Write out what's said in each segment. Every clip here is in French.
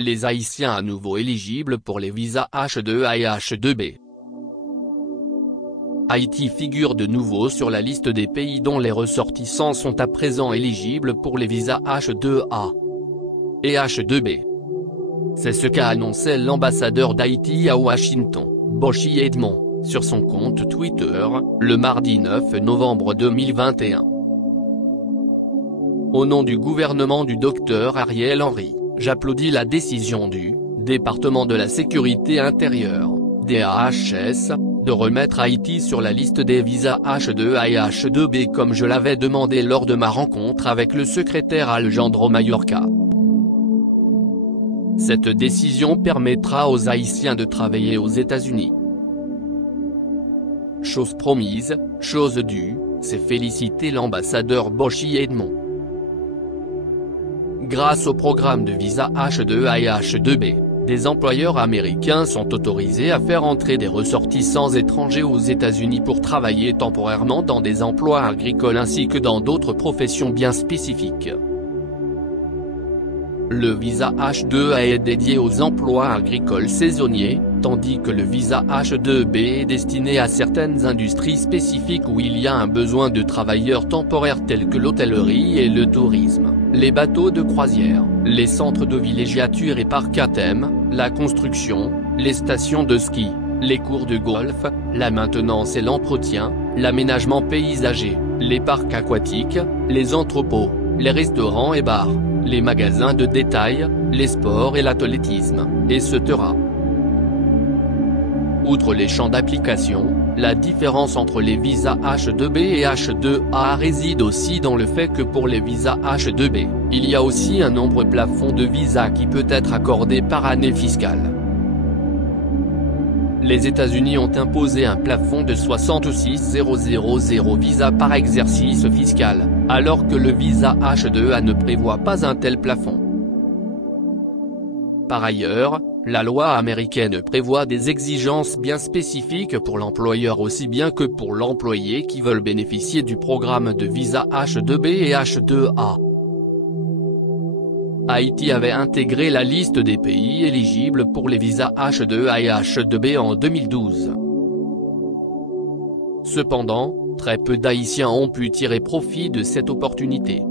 Les Haïtiens à nouveau éligibles pour les visas H2A et H2B. Haïti figure de nouveau sur la liste des pays dont les ressortissants sont à présent éligibles pour les visas H2A et H2B. C'est ce qu'a annoncé l'ambassadeur d'Haïti à Washington, Boshi Edmond, sur son compte Twitter, le mardi 9 novembre 2021. Au nom du gouvernement du Dr Ariel Henry, j'applaudis la décision du département de la sécurité intérieure, DAHS, de remettre Haïti sur la liste des visas H2A et H2B comme je l'avais demandé lors de ma rencontre avec le secrétaire Alejandro Mayorkas. Cette décision permettra aux Haïtiens de travailler aux États-Unis. Chose promise, chose due, s'est félicité l'ambassadeur Boshi Edmond. Grâce au programme de visa H2A et H2B, des employeurs américains sont autorisés à faire entrer des ressortissants étrangers aux États-Unis pour travailler temporairement dans des emplois agricoles ainsi que dans d'autres professions bien spécifiques. Le visa H2A est dédié aux emplois agricoles saisonniers, tandis que le visa H2B est destiné à certaines industries spécifiques où il y a un besoin de travailleurs temporaires tels que l'hôtellerie et le tourisme, les bateaux de croisière, les centres de villégiature et parcs à thème, la construction, les stations de ski, les cours de golf, la maintenance et l'entretien, l'aménagement paysager, les parcs aquatiques, les entrepôts, les restaurants et bars, les magasins de détail, les sports et l'athlétisme, etc. Outre les champs d'application, la différence entre les visas H2B et H2A réside aussi dans le fait que pour les visas H2B, il y a aussi un nombre plafond de visas qui peut être accordé par année fiscale. Les États-Unis ont imposé un plafond de 66,000 visas par exercice fiscal, alors que le visa H2A ne prévoit pas un tel plafond. Par ailleurs, la loi américaine prévoit des exigences bien spécifiques pour l'employeur aussi bien que pour l'employé qui veulent bénéficier du programme de visa H2B et H2A. Haïti avait intégré la liste des pays éligibles pour les visas H2A et H2B en 2012. Cependant, très peu d'Haïtiens ont pu tirer profit de cette opportunité.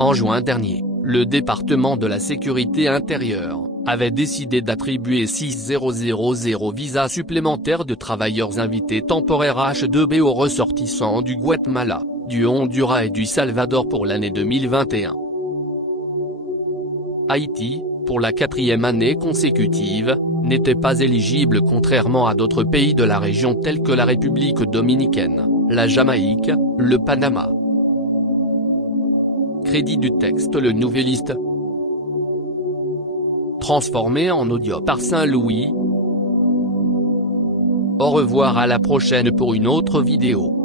En juin dernier, le département de la sécurité intérieure avait décidé d'attribuer 6000 visas supplémentaires de travailleurs invités temporaires H2B aux ressortissants du Guatemala, du Honduras et du Salvador pour l'année 2021. Haïti, pour la 4e année consécutive, n'était pas éligible contrairement à d'autres pays de la région tels que la République dominicaine, la Jamaïque, le Panama. Crédit du texte. Le Nouvelliste. Transformé en audio par Saint-Louis. Au revoir, à la prochaine pour une autre vidéo.